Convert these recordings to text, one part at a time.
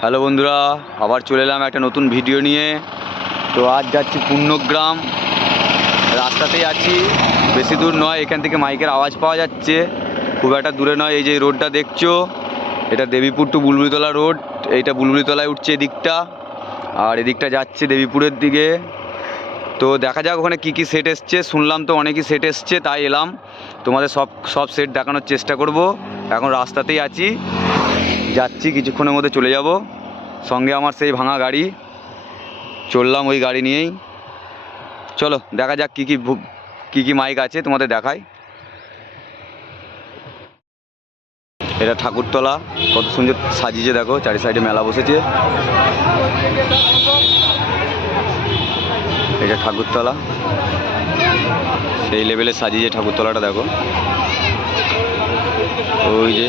Hello বন্ধুরা, আবার চলে এলাম একটা নতুন ভিডিও নিয়ে। তো আজ যাচ্ছি পূর্ণগ্রাম। রাস্তাতেই আছি, বেশি দূর নয়, এখান থেকে মাইকের আওয়াজ পাওয়া যাচ্ছে। খুব একটা দূরে নয়, এই যে রোডটা দেখছ, এটা দেবীপুর টু বুলবুলিতলা রোড, এইটা বুলবুলিতলায় উঠছে এদিকটা, আর এদিকটা যাচ্ছে দেবীপুরের দিকে। তো দেখা যাক ওখানে কী কী সেট এসছে, শুনলাম তো অনেকই সেট এসছে, তাই এলাম। তোমাদের সব সব সেট দেখানোর চেষ্টা করব। এখন রাস্তাতেই আছি। যাচ্ছি, কিছুক্ষণের মধ্যে চলে যাব। সঙ্গে আমার সেই ভাঙা গাড়ি। চললাম ওই গাড়ি নিয়েই। চলো, দেখা যাক কী কী কী কী মাইক আছে, তোমাদের দেখাই। এটা ঠাকুরতলা। কত সুন্দর সাজিয়েছে, দেখো, চারি সাইডে মেলা বসেছে। এটা ঠাকুরতলা। সেই লেভেলে সাজিয়েছে ঠাকুরতলাটা, দেখো। ওই যে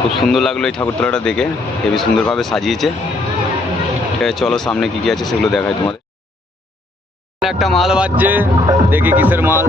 খুব সুন্দর লাগল এই ঠাকুরতলাটা দেখে। হেবি সুন্দরভাবে সাজিয়েছে। ঠিক আছে, চলো সামনে কি কি আছে সেগুলো দেখায় তোমাদের। একটা মাল বাজছে, দেখি কিসের মাল।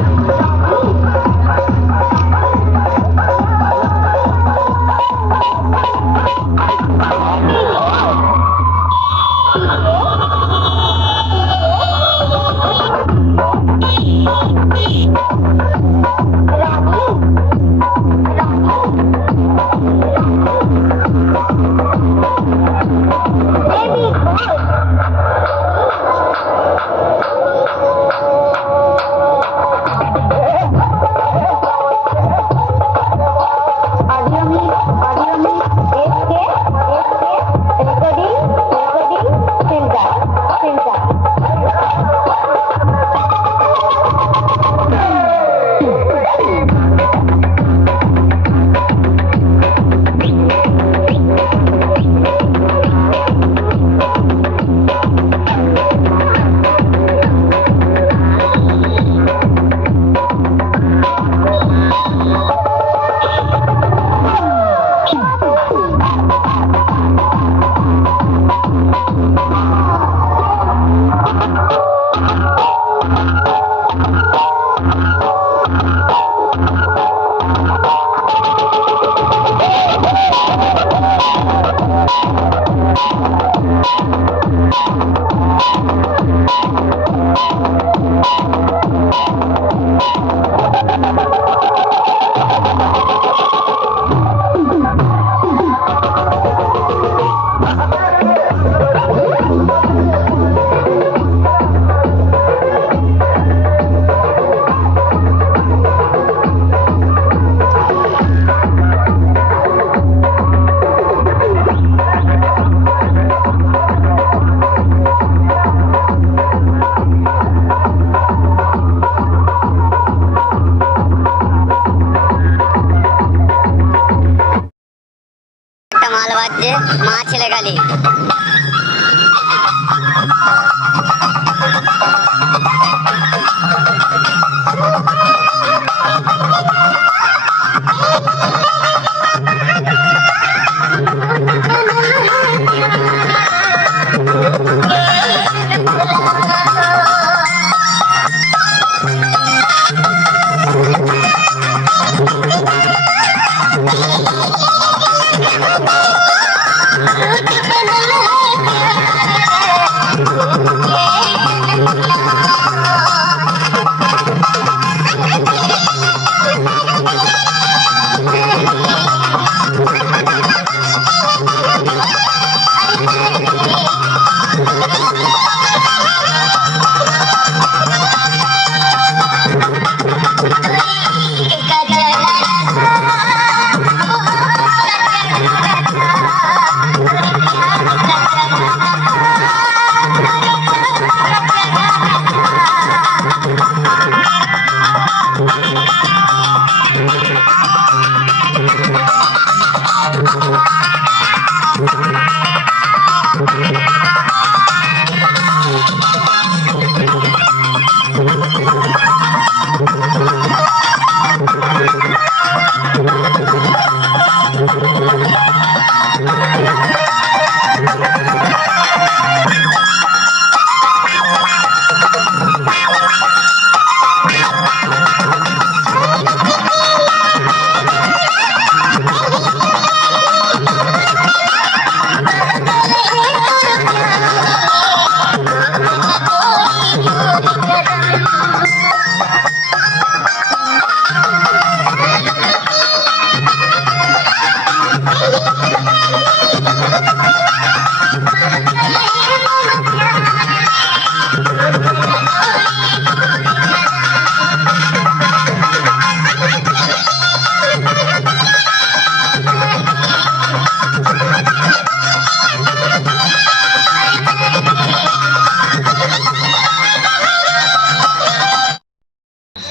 মাল বাজছে মা ছেলে গালি।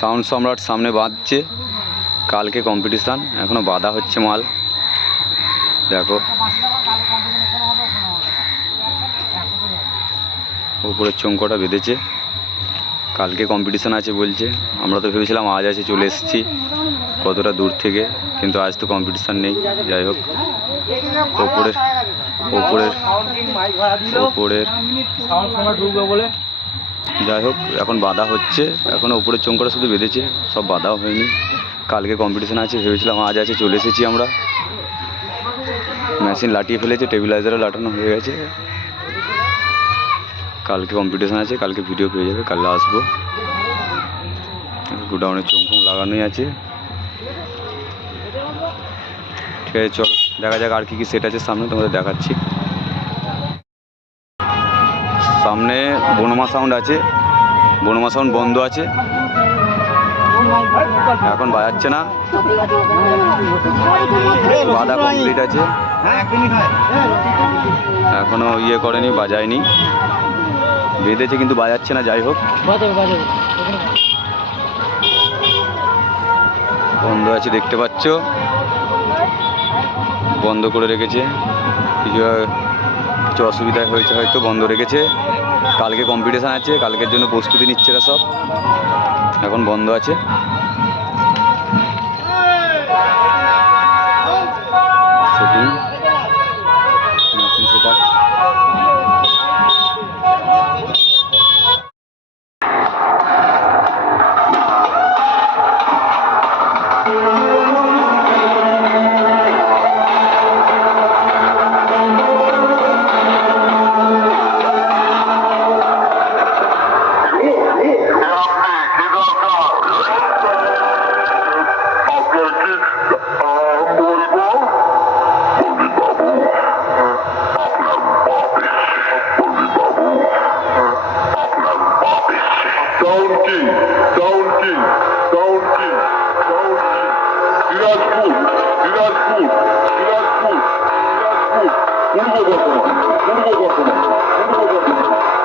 সাউন্ড সম্রাট সামনে বাঁধছে কালকে কম্পিটিশান এখনও বাঁধা হচ্ছে মাল। দেখো। উপরের চৌকোটা বেঁধেছে। কালকে কম্পিটিশান আছে বলছে। আমরা তো ভেবেছিলাম আজ আছে, চলে এসেছি। কতটা দূর থেকে, কিন্তু আজ তো কম্পিটিশান নেই। যাই হোক। ওপরের ওপরের ওপরের যাই হোক, এখন বাধা হচ্ছে। এখনও উপরের চৌকোটা শুধু বেঁধেছে, সব বাধাও হয়নি। কালকে কম্পিটিশান আছে, ভেবেছিলাম আজ আছে, চলে এসেছি আমরা। মেশিন লাটিয়ে ফেলেছে টেবিলাইজারও লাটানো হয়ে গেছে। কালকে কম্পিটিশান আছে, কালকে ভিডিও পেয়ে যাবে, কাল আসব। গোডাউনের চমকম লাগানোই আছে। ঠিক আছে, চলো, দেখা যাক আর কি কি সেট আছে সামনে, তোমাদের দেখাচ্ছি। সামনে বনমা সাউন্ড আছে। বনমা সাউন্ড বন্ধ আছে। এখন বাজাচ্ছে না। বাধা কমপ্লিট আছে। এখনও ইয়ে করেনি, বাজায়নি। বেঁধেছে কিন্তু বাজাচ্ছে না, যাই হোক। বন্ধ আছে, দেখতে পাচ্ছ। বন্ধ করে রেখেছে। কিছু কিছু অসুবিধা হয়েছে হয়তো, বন্ধ রেখেছে। কালকে কম্পিটিশান আছে, কালকের জন্য প্রস্তুতি নিচ্ছে সব। এখন বন্ধ আছে। 4杯です。4杯のす。4杯で。